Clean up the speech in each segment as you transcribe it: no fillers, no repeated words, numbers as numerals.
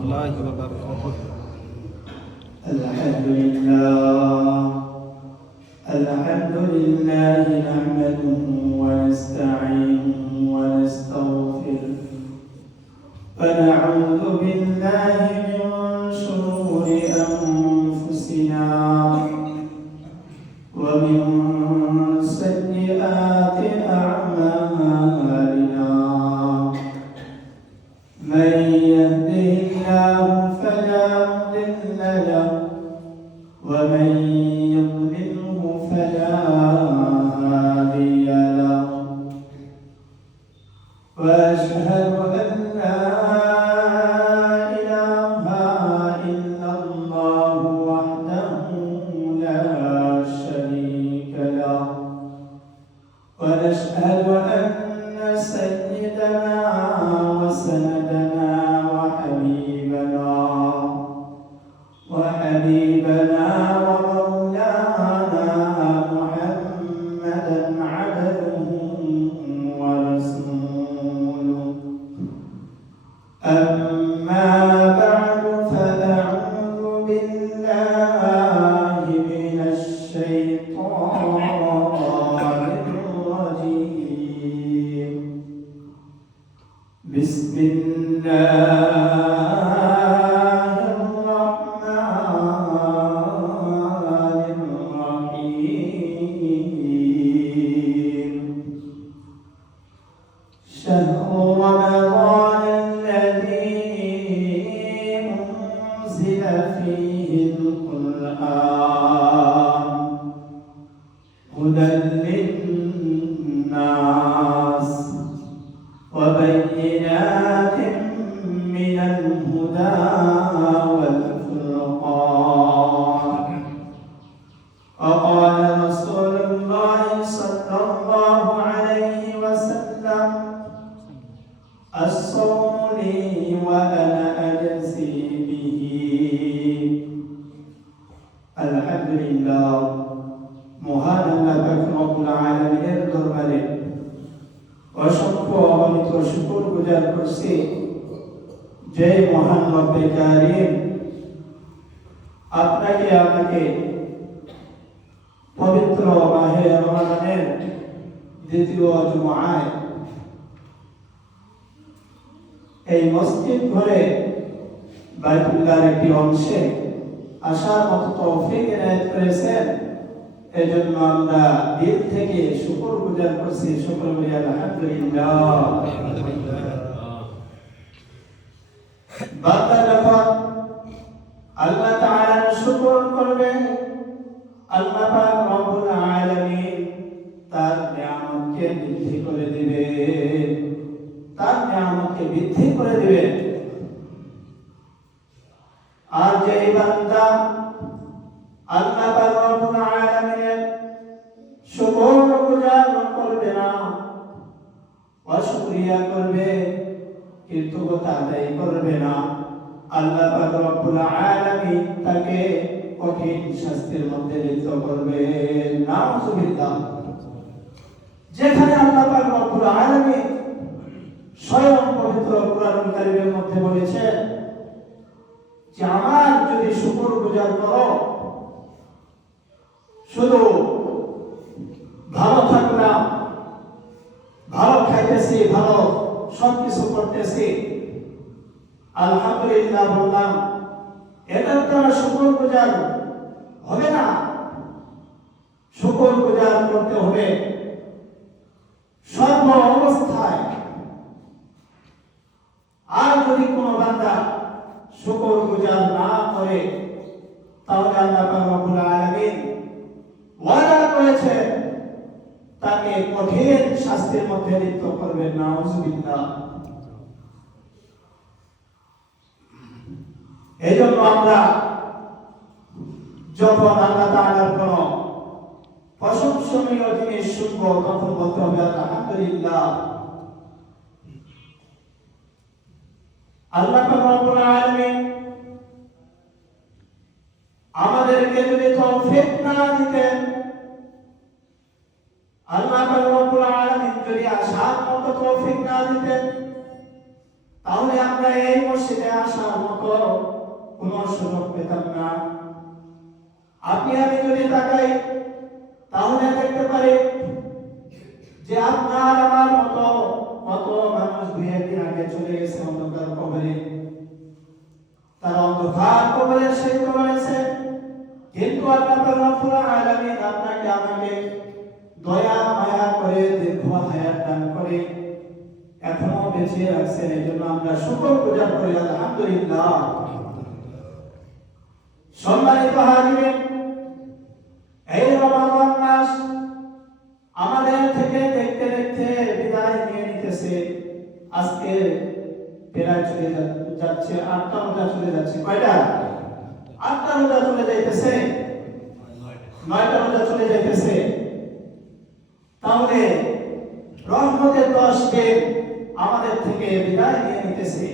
الله وبركاته. الحمد لله نحمده ونستعينه ونستغفره ونعوذ بالله من شرور أنفسنا ومن سيئات أعمالنا من يهده الله فلا مضل له ومن يضلله فلا هادي له وأشهد أن لا إله إلا الله وحده لا شريك له ونشهد أن سيدنا وسندنا وحبيبنا ومولانا محمدا عبده ورسوله أما بعد فأعوذ بالله من الشيطان الرجيم بسم الله الرحمن الرحيم شهر رمضان الذي أنزل فيه القرآن هدى للناس وبينات من الهدى والفرقان وقال رسول الله صلى الله عليه وسلم الصوم لي وأنا أجزي به الحمد لله মহান আল্লাহ পাক রব্বুল আলামিনের দরবারে অসংখ্য অগণিত শুকর গুজার করছি যে মহান রব্বে কারীম আপনাকে আমাকে পবিত্র মাহে রমজানের দ্বিতীয় জুমআয় এই মসজিদ ঘরে বাইতুল্লাহর একটি অংশে আসার মতো তৌফিক এনায়েত করেছেন এজন্য আমরা দিল থেকে শুকর গুজার করছি শুকর বলি আলহামদুলিল্লাহ বান্দা যখন আল্লাহ তাআলার শুকর করবে আল্লাহ পাক রব্বুল আলামিন তার নিয়ামতকে বৃদ্ধি করে দিবে আর যে বান্দা আল্লাহ পাক রব্বুল আলামিনের শুকর গুজার করবে না অশুকরিয়া করবে কৃতজ্ঞতা আদায় করবে না আল্লাহ পাক রব্বুল আলামিন তাকে কঠিন শাস্তির মধ্যে লিপ্ত করবে নাউযুবিল্লাহ যেখানে আল্লাহ পাক রব্বুল আলামিন স্বয়ং পবিত্র কোরআনুল কারীমের মধ্যে বলেছেন যে আমার যদি শুকর গুজার করো শুধু ভালো থাকলাম ভালো খাইতেছি ভালো সবকিছু করতেছি আলহামদুলিল্লাহ বললাম এটার দ্বারা শুকর গুজার হবে না শুকর গুজার করতে হবে সর্ব অবস্থায় আর যদি কোনো বান্দা শুকর গুজার না করে তাহলে আল্লাহ পাক রব্বুল আলামিন ওয়াদা করেছে তাকে কঠিন শাস্তির মধ্যে লিপ্ত করবেন নাউযুবিল্লাহ এইজন্য আমরা যখন আল্লাহ তাআলার কোন প্রশংসনীয় জিনিস শুনবো তখন বলতে হবে আলহামদুলিল্লাহ আল্লাহ পাক রব্বুল আলামিন আমাদেরকে যদি তৌফিক না দিতেন আল্লাহ পাক রব্বুল আলামিন যদি আশার মতো তৌফিক না দিতেন তাহলে আমরা এই মসজিদে আসার মতো কোনো সুযোগ পেতাম না। আপনি আমি যদি তাকাই তাহলে দেখতে পারি যে আপনার আমার মতো কত মানুষ 2 দিন আগে চলে গেছে অন্ধকার কবরে, তারা অন্ধকার কবরে শহীদ হয়েছে। কিন্তু আল্লাহ রব্বুল আলামিন আপনাকে আমাকে দয়া মায়া করে দীর্ঘ হায়াত দান করে এখনো বেঁচে রাখছেন। এই জন্য আমরা শুকর গুজার করি, আলহামদুলিল্লাহ। সম্মানিত হাজিরিন, এই রমাদান মাস আমাদের থেকে দেখতে দেখতে বিদায় নিয়ে নিতেছে। আজকে প্রায় চলে যাচ্ছে 8টা রোজা চলে যাচ্ছে। কয়টা? 8টা রোজা চলে যাইতেছে, 9টা রোজা চলে যাইতেছে। তাহলে রহমতের 10 দিন আমাদের থেকে বিদায় নিয়ে নিতেছে।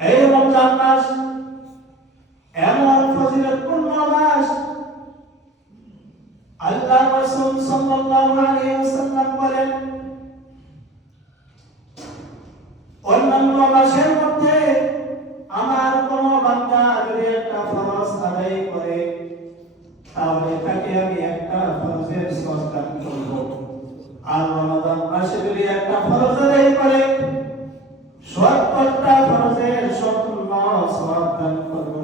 এই রমজান মাস এমন ফজিলতপূর্ণ মাস, আল্লাহ রাসূল সাল্লাল্লাহু আলাইহি ওয়াসাল্লাম বলেন, অন্যান্য মাসের মধ্যে আমার কোন বান্দা যদি একটা ফরজ আদায় করে তাহলে তাকে আমি একটা ফরজের সওয়াব দান করব। আর রমাদান মাসে যদি একটা ফরজ আদায় করে 70টা ফরজের সম্পূর্ণ সওয়াব দান করব।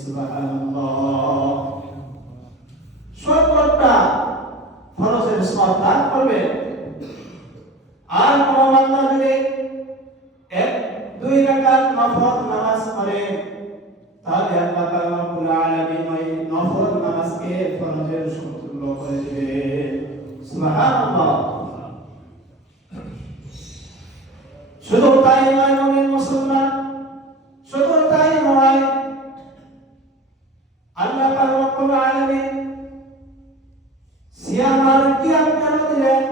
সুবহানাল্লাহ, 70টা ফরজের সওয়াব দান করবে। আর কোন বান্দা যদি 1-2 রাকাত নফল নামাজ পড়ে তাহলে আল্লাহ রাব্বুল আলামিন ওই নফল নামাজকে ফরজের সমতুল্য করে দিবে। সুবহানাল্লাহ। শুধু তাই নয় মুমিন মুসলমান, শুধু তাই নয়, আল্লাহ রাব্বুল আলামিন সিয়াম আর কিয়াম কেন দিলেন?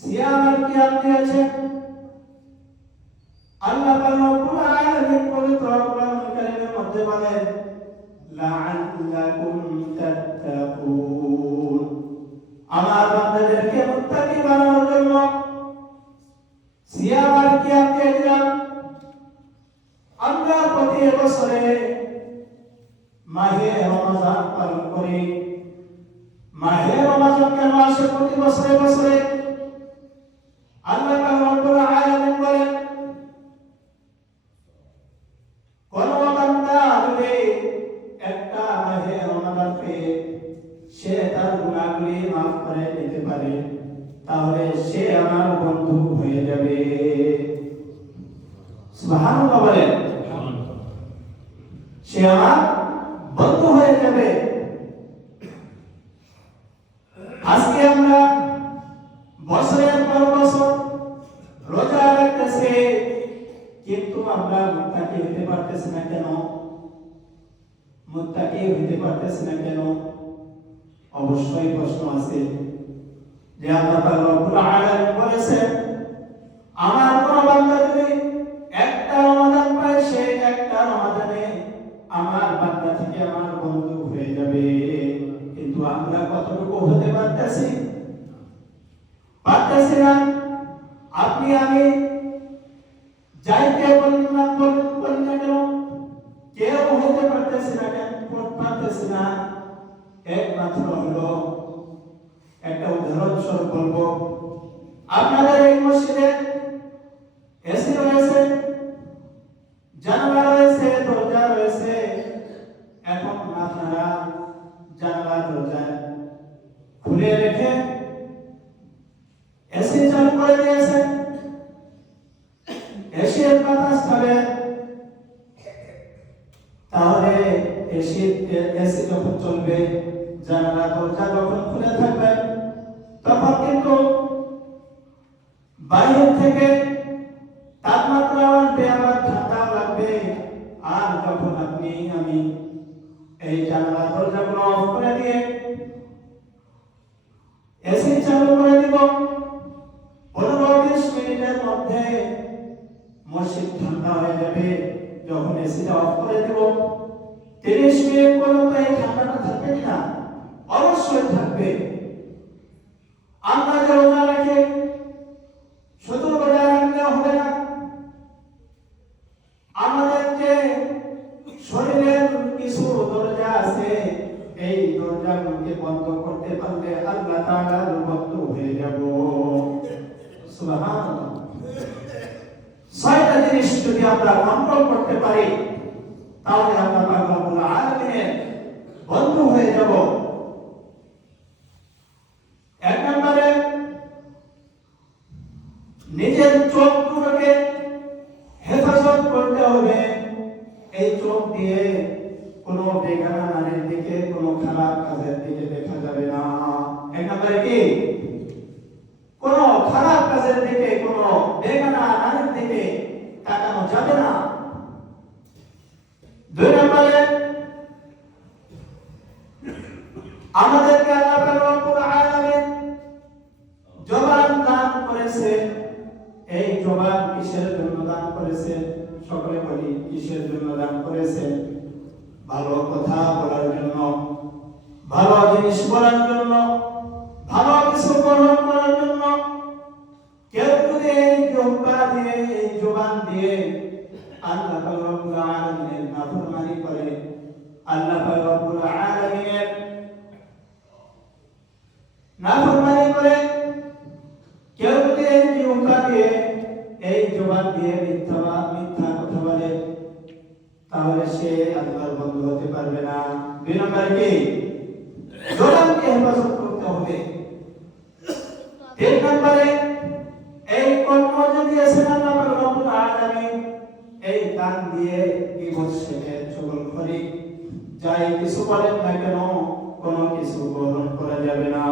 সিয়াম আর কিয়াম দিয়েছেন আল্লাহ রাব্বুল আলামিন পবিত্র কোরআনুল কারীমের মধ্যে বলেন, লাআল্লাকুম তাত্তাকুন, আমার বান্দাদেরকে মুত্তাকি বানানোর জন্য সিয়াম আর কিয়াম দিয়ে দিলাম। আমরা প্রতি বছরে মাহে রমজান পালন করি। মাহে রমজান কেন আসে প্রতি বছরে বছরে? আল্লাহ রাব্বুল আলামিন বলেন, কোন বান্দা যদি একটা মাহে রমজান পেয়ে সে তার গুনাহগুলি মাফ করে নিতে পারে তাহলে সে আমার বন্ধু হয়ে যাবে। সুবহানাল্লাহ বলেন, সে আমার বন্ধু হয়ে যাবে। আজকে আমরা বছরের পর বছর রোজা রাখতেছি কিন্তু আমরা মুত্তাকি হতে পারতেছি না কেন? মুত্তাকি হতে পারতেছি না কেন? অবশ্যই প্রশ্ন আছে যে আল্লাহ রাব্বুল আলামিন বলেছেন, আমার কোন বান্দা যদি একটা রমাদান পায় সে একটা রমাদানে আমার বান্দা থেকে আমার বন্ধু হয়ে যাবে। কিন্তু আমরা কতটুকু হতে পারতেছি? পারতেছি না। আপনি আমি যাইতে বলেন না কেন কেউ হতে পারতেছি না, কেন পারতেছি না? একমাত্র হলো একটা উদাহরণ স্বরূপ বলবো, আপনাদের এই মসজিদে এসি রয়েছে, জানালা রয়েছে, দরজা রয়েছে। এখন আপনারা জানালা দরজা খুলে রেখে এসি চালু করে দিয়েছেন। এসির বাতাস খাবে, তাহলে এসি যখন চলবে, জানালা দরজা যখন খুলে থাকবে তখন কিন্তু বাইরে থেকে তাপমাত্রা আসবে, আবার ঠান্ডা লাগবে। আর যখন আপনি আমি এই জানালা দরজাগুলো অফ করে দিয়ে এসি চালু করে দিব, 15-20 মিনিটের মধ্যে মসজিদ ঠান্ডা হয়ে যাবে। যখন এসিটা অফ করে দিব 30 মিনিট পর্যন্ত এই ঠান্ডাটা থাকবে কিনা? অবশ্যই থাকবে। আমরা যে রোজা রাখি কিছু দরজা আছে, এই দরজাগুলোকে বন্ধ করতে পারলে আল্লাহ তাআলার বন্ধু হয়ে যাব। সুবহানাল্লাহ। ছয়টা জিনিস যদি আমরা কন্ট্রোল করতে পারি তাহলে আমরা পাক রব্বুল আলামিনের বন্ধু হয়ে যাব। এক নম্বরে নিজের চোখগুলোকে হেফাজত করতে হবে। এই চোখ দিয়ে কোনো বেগানা নারীর দিকে, কোনো খারাপ কাজের দিকে দেখা যাবে না। এক নম্বরে কি? কোনো খারাপ কাজের দিকে, কোনো বেগানা নারীর দিকে তাকানো যাবে না। দুই নম্বরে আমাদেরকে আল্লাহ পাক রব্বুল আলামিন জবান দান করেছে। এই জবান কিসের জন্য দান করেছে? সকলে বলি, কিসের জন্য দান করেছে? ভালো কথা বলার জন্য, ভালো জিনিস বলার জন্য, ভালো কিছু গ্রহণ করার জন্য। কেউ যদি এই জিহ্বা দিয়ে, এই জবান দিয়ে আল্লাহ পাক রব্বুল আলামিনের নাফরমানি করে, আল্লাহ পাক রব্বুল আলামিনের নাফরমানি করে, কেউ যদি এই জিহ্বা দিয়ে, এই জবান দিয়ে মিথ্যা কথা বলে, তাহলে সে আল্লাহর বন্ধু হতে পারবে না। দুই নম্বরে কি? জবানকে হেফাজত করতে হবে। তিন নম্বরে এই কর্ম যদি আছে আল্লাহ পাক রব্বুল আলামিন, এই কান দিয়ে গীবত শেখের চুগলখড়ি যাই কিছু বলেন না কেন, কোনো কিছু গ্রহণ করা যাবে না।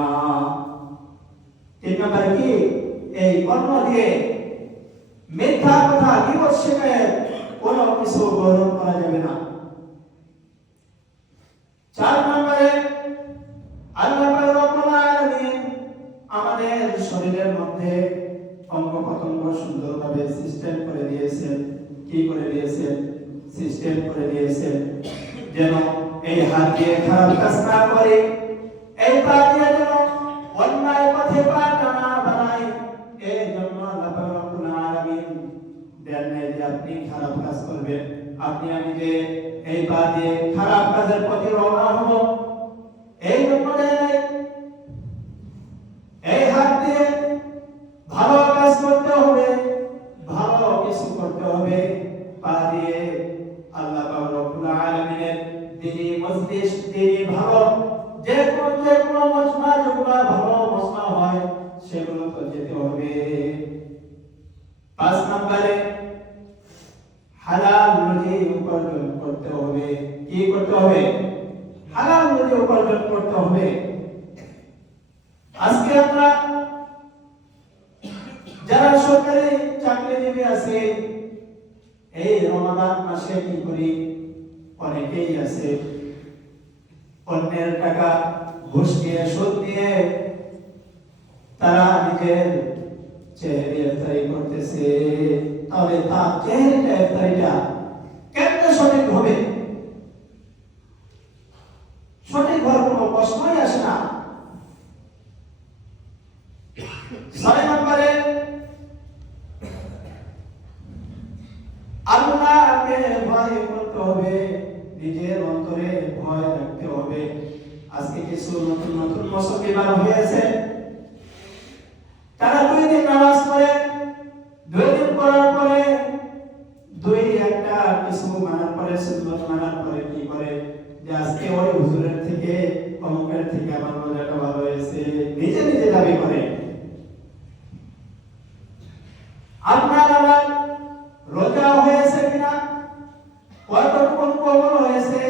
তিন নম্বরে কি? এই কর্ম দিয়ে মিথ্যা কথা, গীবত শেখের কোনো কিছু গ্রহণ করা যাবে না। চার নম্বরে আল্লাহ পাক রব্বুল আলামিন আমাদের শরীরের মধ্যে অঙ্গ প্রত্যঙ্গ সুন্দরভাবে সিস্টেম করে দিয়েছেন। কি করে দিয়েছেন? সিস্টেম করে দিয়েছেন যেন এই হাত দিয়ে খারাপ কাজ না করে, এই পা দিয়ে যেন অন্যায় পথে পা না বানায়। এই জন্য আল্লাহ পাক রব্বুল আলামিন দেন নাই যে আপনি খারাপ কাজ করবেন, আপনি আমি যে এই পা দিয়ে খারাপ কাজের প্রতি রওনা হব, এই জন্য দেন নাই। এই হাত দিয়ে ভালো কাজ করতে হবে, ভালো কিছু করতে হবে। পা দিয়ে আল্লাহ পাক রব্বুল আলামিনের দ্বীনি মজলিস, দ্বীনি ভালো যে কোনো মজমা, যেগুলো ভালো মজমা হয় সেগুলো তো যেতে হবে। পাঁচ নম্বরে হালাল রুজি উপার্জন করতে হবে। কি করতে হবে? হালাল রুজি উপার্জন করতে হবে। আজকে আমরা যারা সরকারি চাকরিজীবী আছে, এই রমাদান মাসে কি করি? অনেকেই আছে অন্যের টাকা ঘুষ দিয়ে, সুদ দিয়ে তারা নিজের চেহারা ইফতারি করতেছে। তাহলে তার চেহারাটা, ইফতারিটা কেমনে সঠিক হবে? সঠিক হওয়ার কোনো প্রশ্নই আসে না। ছয় নম্বরে আল্লাহকে ভয় করতে হবে, নিজের অন্তরে ভয় রাখতে হবে। আজকে কিছু নতুন নতুন মুসলমান হয়েছে, তারা 2 দিন নামাজ পড়ে, 2 দিন পড়ার পরে দুই একটা কিছু মানার পরে, সুন্নাত মানার পরে কি করে যে আজকে ওই হুজুরের থেকে, অমুকের থেকে আমার রোজাটা ভালো হয়েছে, নিজে নিজে দাবি করে। আপনার আমার রোজা হয়েছে কিনা, কতটুকু কবুল হয়েছে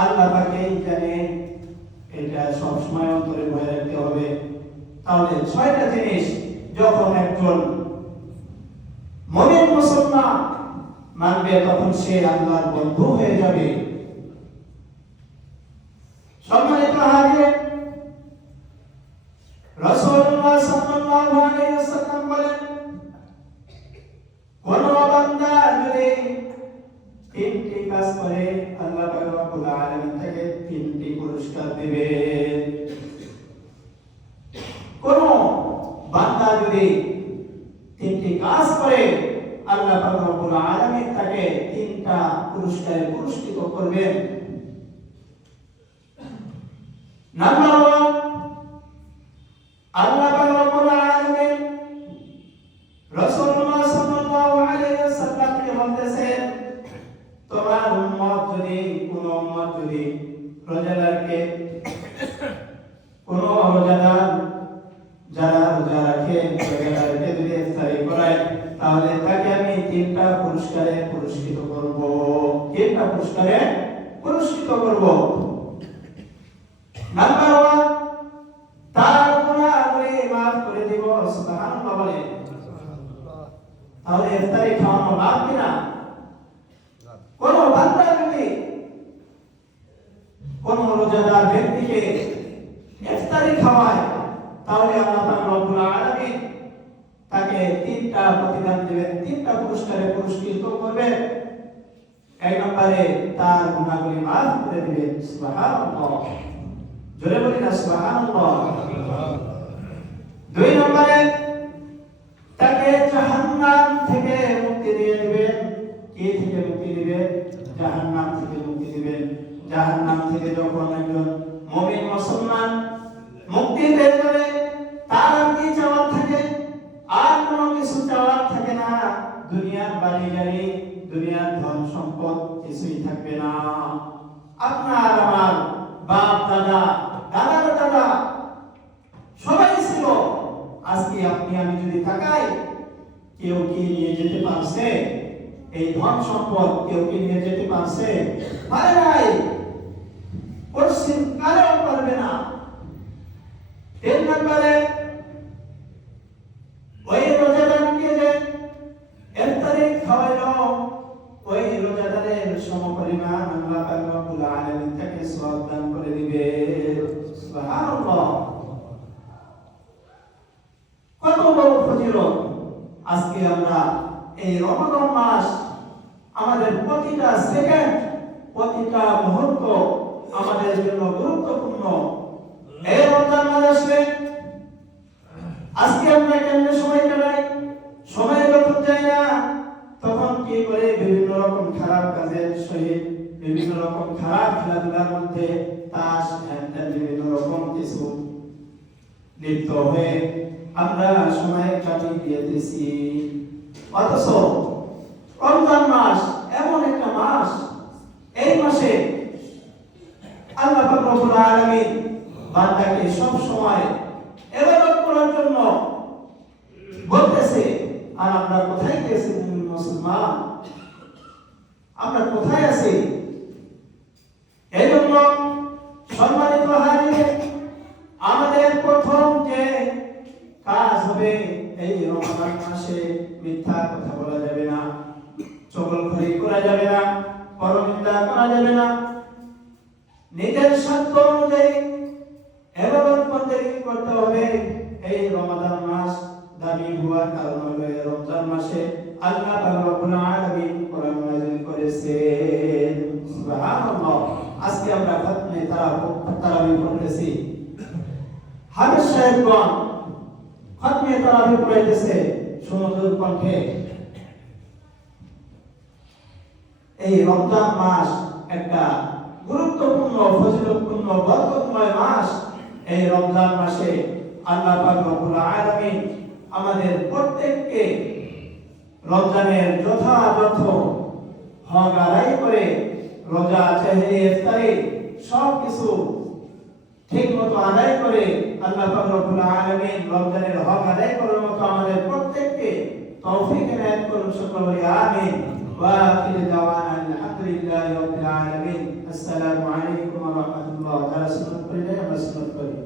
আল্লাহ পাকেই জানে। এটা সব সময় অন্তরে ভয় রাখতে হবে। তাহলে 6টা জিনিস যখন একজন মুমিন মুসলমান মানবে, তখন সে আল্লাহর বন্ধু হয়ে যাবে। সম্মানিত হাজির, রাসূলুল্লাহ সাল্লাল্লাহু আলাইহি ওয়াসাল্লাম বলেন, কোন বান্দা যদি 3টি কাজ করে আল্লাহ পাক রব্বুল আলামিন তাকে 3টি পুরস্কার দেবে। কোন বান্দা যদি 3টি কাজ করে আল্লাহ পাক রব্বুল আলামিন তাকে 3টা পুরস্কারের পুরস্কৃত করবেন। নাম্বার 1, আল্লাহ পাক রব্বুল আলামিন রাসূলুল্লাহ সাল্লাল্লাহু আলাইহি ওয়াসাল্লামকে বলতেছেন, তোমার উম্মত যদি রোজাদারকে কোন রোজাদার যারা রোজা রাখে রোজাদারকে যদি ইফতারি করায়, তাহলে তাকে আমি 3টা পুরস্কারে পুরস্কৃত করব। 3টা পুরস্কারে পুরস্কৃত করব। নাম্বার 1, তার গুনাহগুলি মাফ করে দিব। সুবহানাল্লাহ বলে। তাহলে ইফতারি খাওয়ানো লাভ কিনা? কোন বান্দা যদি কোন রোজাদার ব্যক্তিকে ইফতারি খাওয়ায়, তাহলে আল্লাহ পাক রব্বুল আলামিন তাকে 3টা প্রতিদান দিবেন, 3টা পুরস্কারে পুরস্কৃত করবেন। 1 নম্বরে তার গুনাহগুলি মাফ করে দিবেন। সুবহানাল্লাহ, জোরে বলি না সুবহানাল্লাহ। 2 নম্বরে তাকে জাহান্নাম থেকে মুক্তি দিয়ে দিবেন। কি থেকে মুক্তি দিবেন? জাহান্নাম থেকে মুক্তি দিবেন। জাহান্নাম থেকে যখন একজন মুমিন মুসলমান মুক্তি পেয়ে যাবে, তার আর কি চাওয়ার থাকে? আর কোনো কিছু চাওয়ার থাকে না। দুনিয়ার বাড়ি গাড়ি, দুনিয়ার ধন সম্পদ কিছুই থাকবে না। আপনার আমার বাপ দাদা, দাদার দাদা সবাই ছিল। আজকে আপনি আমি যদি তাকাই, কেউ কি নিয়ে যেতে পারছে? এই ধন সম্পদ কেউ কি নিয়ে যেতে পারছে? পারে নাই, পশ্চিম কালেও পারবে না। 3 নম্বরে ওই রোজাদারকে যে ইফতারি খাওয়াইলো, ওই রোজাদারের সমপরিমাণ আল্লাহ পাক রব্বুল আলামিন তাকে সওয়াব দান করে দিবে। সুবহানাল্লাহ, কত বড় ফজিলত! আজকে আমরা এই রমাদান মাস, আমাদের প্রতিটা সেকেন্ড, প্রতিটা মুহূর্ত আমাদের জন্য গুরুত্বপূর্ণ। এই রমজান মাস আসলে আজকে আমরা কেমনে সময় কাটাই? সময় যখন যায় না, তখন কি করে বিভিন্ন রকম খারাপ কাজের সহিত, বিভিন্ন রকম খারাপ খেলাধুলার মধ্যে, তাস খেলতে, বিভিন্ন রকম কিছু লিপ্ত হয়ে আমরা সময় কাটিয়ে দিয়েছি। অথচ রমজান মাস এমন একটা মাস, এই মাসে আল্লাহ পাক রব্বুল আলামিন বান্দাকে সব সময় ইবাদত করার জন্য বলতেছে। আর আমরা কোথায় গেছি মুসলমান? আমরা কোথায় আছি? এই জন্য সম্মানিত হাজির, আমাদের প্রথম যে কাজ হবে, এই রমজান মাসে মিথ্যা কথা বলা যাবে না, চগলখড়ি করা যাবে না, পরনিন্দা করা যাবে না। নিজের স্বার্থ অনুযায়ী ইবাদত বন্দেগী করতে হবে। এই রমাদান মাস দাবি হওয়ার কারণ হলো এই রমজান মাসে আল্লাহ পাক রব্বুল আলামিন কোরআন নাযিল করেছেন। সুবহানাল্লাহ। আজকে আমরা খতমে তারাবি পড়তেছি। হাফেজ সাহেবগণ খতমে তারাবি পড়াইতেছে সুমধুর কণ্ঠে। এই রমজান মাস একটা গুরুত্বপূর্ণ, ফজিলতপূর্ণ, বরকতময় মাস। এই রমজান মাসে আল্লাহ পাক রব্বুল আলামিন আমাদের প্রত্যেককে রমজানের যথাযথ হক আদায় করে রোজা, সেহরি, ইফতারি সবকিছু ঠিক মতো আদায় করে আল্লাহ পাক রব্বুল আলামিন রমজানের হক আদায় করার মতো আমাদের প্রত্যেককে তৌফিক এনায়েত করুন। সকলে বলি আমিন। ওয়া আখিরু দাওয়ানা আলহামদুলিল্লাহি রাব্বিল আলামিন। আসসালামু আলাইকুম ওয়া রাহমাতুল্লাহ। যারা সুন্নাত পড়ে আমরা সুন্নাত পড়ি।